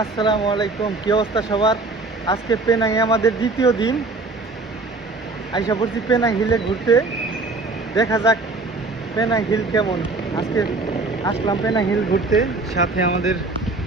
আসসালামু আলাইকুম, কি অবস্থা সবার? আজকে পেনাংয়ে আমাদের দ্বিতীয় দিন। আইসা পড়ছি পেনাং হিলে ঘুরতে। দেখা যাক পেনাং হিল কেমন। আজকে আসলাম পেনাং হিল ঘুরতে, সাথে আমাদের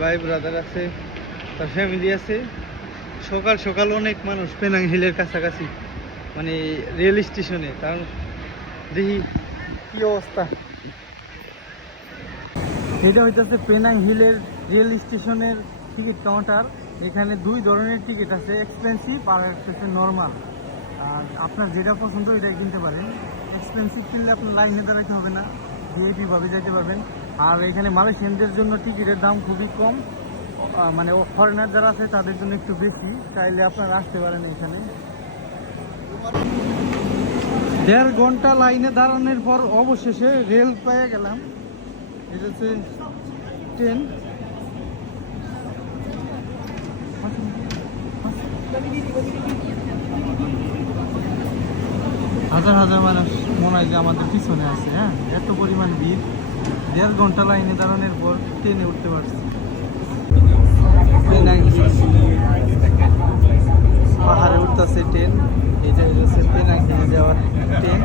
ভাই ব্রাদার আছে, তার ফ্যামিলি আছে। সকাল সকাল অনেক মানুষ পেনাং হিলের কাছাকাছি, মানে রেল স্টেশনে। কারণ দেখি কি অবস্থা। এটা হইতেছে পেনাং হিলের রেল স্টেশনের টিকিট কাউন্টার। এখানে দুই ধরনের টিকিট আছে, এক্সপেন্সিভ আর হচ্ছে নর্মাল। আর আপনার যেটা পছন্দ ওইটাই কিনতে পারেন। এক্সপেন্সিভ কিনলে আপনার লাইনে দাঁড়াতে হবে না, ভিআইপি ভাবে যেতে পারবেন। আর এখানে মালয়েশিয়ানদের জন্য টিকিটের দাম খুবই কম, মানে ফরেনার যারা আছে তাদের জন্য একটু বেশি। চাইলে আপনারা আসতে পারেন এখানে। 1.5 ঘন্টা লাইনে দাঁড়ানোর পর অবশেষে রেল পেয়ে গেলাম। এটা হচ্ছে ট্রেন। হাজার হাজার মানুষ মনে হয় যে আমাদের পিছনে আছে। হ্যাঁ, এত পরিমাণ ভিড়। 1.5 ঘন্টা লাইনে দাঁড়ানোর পর ট্রেনে উঠতে পারছি। পাহাড়ে উঠতেছে ট্রেন। এটা হচ্ছে পেনাং হিলে যাওয়ার ট্রেন।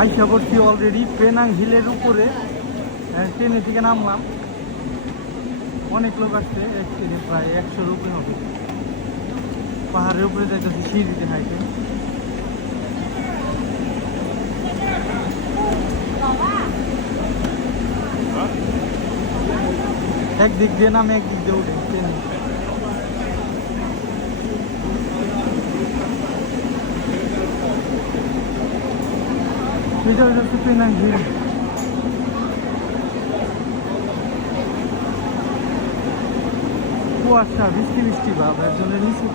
আইসা পড়ছি অলরেডি পেনাং হিলের উপরে। ট্রেনে থেকে নামলাম, অনেক লোক আসছে, এক ট্রেনে প্রায় 100-র উপরে হবে। পাহাড়ের উপরে যাইতেছি সিঁড়িতে হাইটে। একদিক দিয়ে নামে একদিক দিয়ে উঠে ট্রেনে। এটা হচ্ছে পেনাং হিল। কুয়াশা, বৃষ্টি বৃষ্টি ভাব, এর জন্য নিচে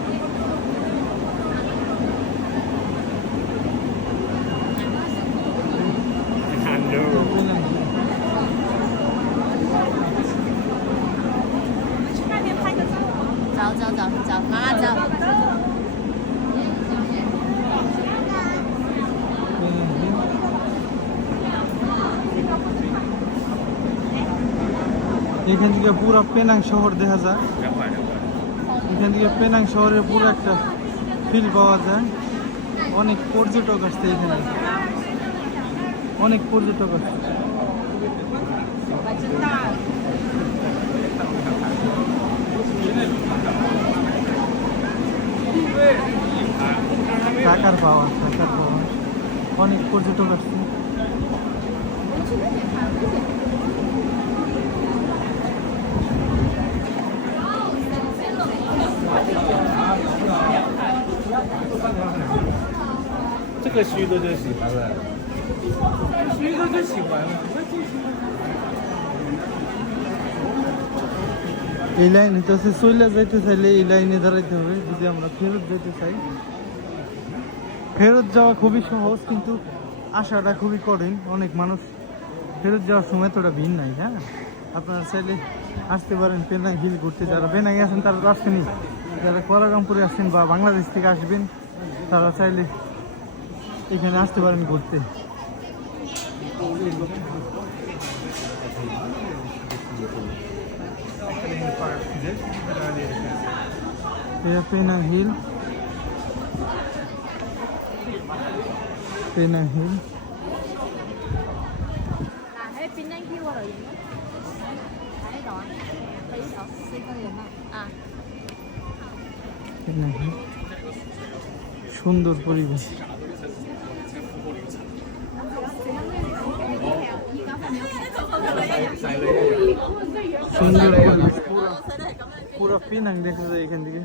এখান থেকে পুরো পেনাং শহর দেখা যায়। এখান থেকে পেনাং শহরের পুরো একটা ফিল পাওয়া যায়। অনেক পর্যটক আসছে এখানে, অনেক পর্যটক আসছে। টাকার পাওয়া, অনেক পর্যটক আসছে।这个虚的就喜欢了，虚的就喜欢了。এই লাইনে তো চলে যাইতে চাইলে এই লাইনে দাঁড়াইতে হবে। যদি আমরা ফেরত যেতে চাই, ফেরত যাওয়া খুবই সহজ, কিন্তু আসাটা খুবই কঠিন। অনেক মানুষ ফেরত যাওয়ার সময় তোটা ভিড় নাই। হ্যাঁ, আপনারা চাইলে আসতে পারেন পেনাং হিল ঘুরতে। যারা পেনাং আসেন তারা তো আসেনি, যারা কুয়ালালামপুরে আসেন বা বাংলাদেশ থেকে আসবেন তারা চাইলে এখানে আসতে পারেন ঘুরতে। Penang hill, Penang hill. সুন্দর পরিবেশ, সুন্দর পরিবেশ। পুরো পেনাং দেখা যায় এখান থেকে,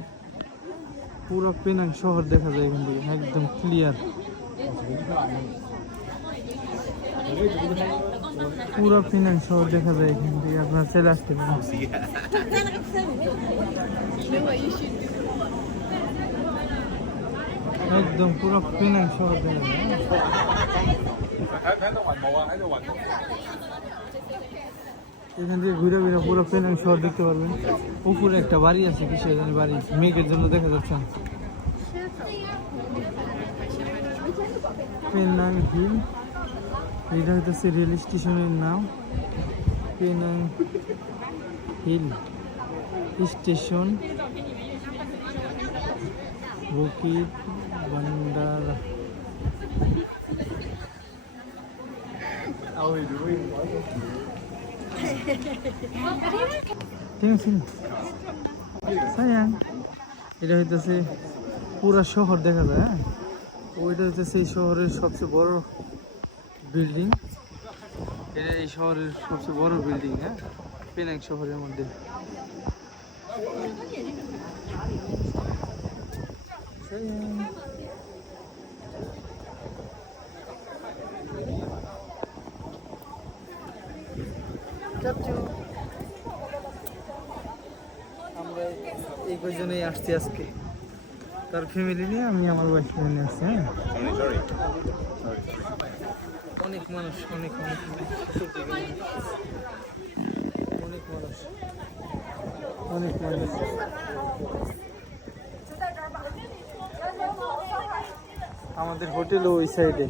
পুরো পেনাং শহর দেখা যায় এখান থেকে, একদম ক্লিয়ার। পুরো পেনাং শহর দেখা যায় এখান থেকে, আপনারা চলে আসতে পারেন। একদম পুরো পেনাং শহর দেখা যায়। এখান থেকে ঘুরে ঘুরে পুরো পেনাং শহর দেখতে পারবেন। উপরে একটা বাড়ি আছে, কিসের জানি বাড়ি, মেঘের জন্য দেখা যাচ্ছে না। পেনাং হিল, এটা হইতেছে রেল স্টেশনের নাম। পেনাং হিল স্টেশন, বুকিট বান্দারা। ঠিক আছে এটা হইতেছে পুরা শহর দেখা যায়। হ্যাঁ, ওইটা হইতেছে এই শহরের সবচেয়ে বড় বিল্ডিং। এটা এই শহরের সবচেয়ে বড় বিল্ডিং। হ্যাঁ, পেনাং শহরের মধ্যে। আমরা এই কজনেই আসছি আজকে, তার ফ্যামিলি নিয়ে, আমি আমার ওয়াইফ নিয়ে আসছি। হ্যাঁ, অনেক মানুষ, অনেক মানুষ, অনেক মানুষ, অনেক মানুষ। আমাদের হোটেলও ওই সাইডে।